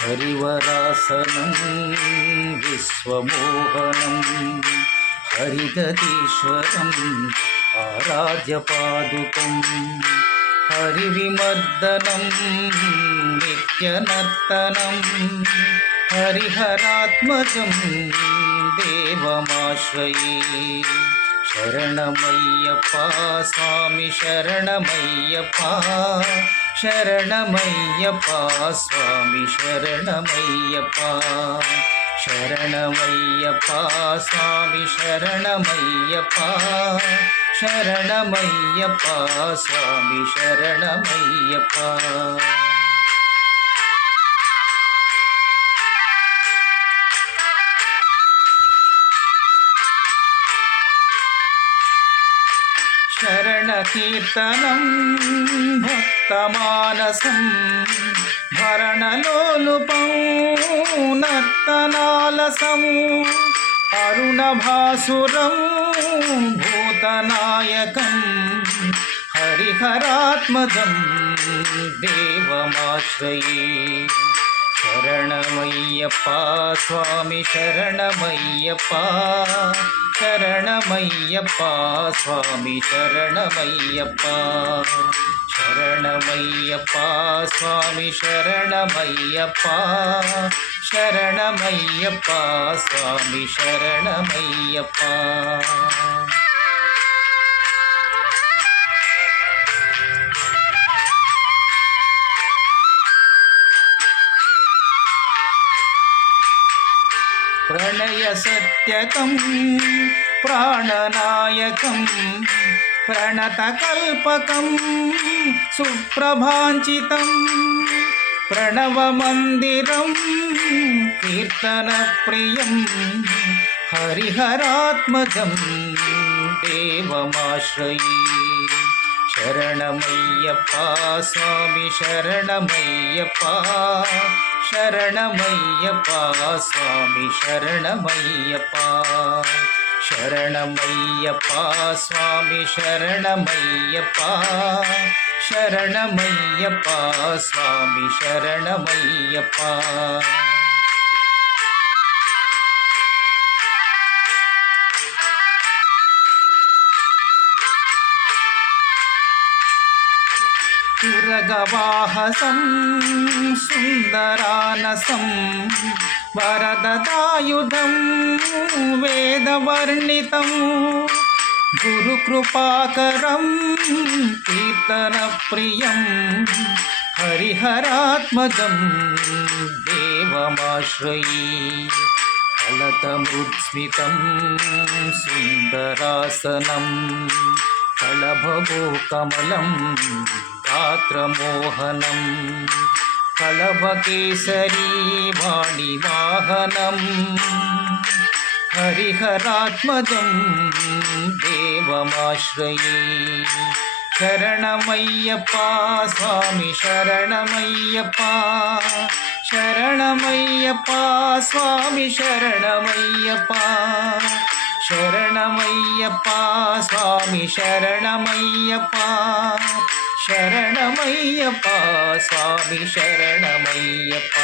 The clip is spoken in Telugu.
హరివరాసనం విశ్వమోహనం హరిగతీశ్వరం ఆరాధ్యపాదుకం హరివిమర్దనం నిత్యనర్తనం హరిహరాత్మజం దేవమాశ్రయే శరణమయ్యప్ప స్వామి శరణమయ్యప్ప శరణమయ్యప్ప స్వామి శరణమయ్యప్ప శరణమయ్యప్ప స్వామి శరణమయ్యప్ప శరణమయ్యప్ప స్వామి శరణమయ్యప్ప శరణకీర్తనం భక్తమానసం భరణలోలుపం నర్తనాలసం అరుణభాసురం భూతనాయకం హరిహరాత్మజం దేవమాశ్రయే శరణమయ్యప్ప స్వామి శరణమయ్యప్ప శరణమయ్యప్ప స్వామి శరణమయ్యప్ప శరణమయ్యప్ప స్వామి శరణమయ్యప్ప శరణమయ్యప్ప స్వామి శరణమయ్యప్ప ప్రణయ సత్యకం ప్రాణనాయకం ప్రణతకల్పకం సుప్రభాంచితం ప్రణవమందిరం కీర్తనప్రియం హరిహరాత్మజం దేవమాశ్రయే శరణమయ్యప్ప స్వామి శరణమయ్యప్ప శరణమయ్యప్ప స్వామి శరణమయ్యప్ప శరణమయ్యప్ప స్వామి శరణమయ్యప్ప శరణమయ్యప్ప స్వామి శరణమయ్యప్ప సురగవాహసం సుందరానసం వరదదాయుధం వేదవర్ణితం గురుకృపాకరం కీర్తనప్రియం హరిహరాత్మజం దేవమాశ్రయే ఫలతమృత్స్మితం సుందరాసనం కళభవో కమలం గాత్రమోహనం కళభకేసరీ వాణివాహనం హరిహరాత్మజం దేవమాశ్రయే శరణమయ్యప్ప స్వామి శరణమయ్యప్ప శరణమయ్యప్ప స్వామి శరణమయ్యప్ప శరణమయ్యప్ప స్వామి శరణమయ్యప్ప శరణమయ్యప్ప స్వామి శరణమయ్యప్ప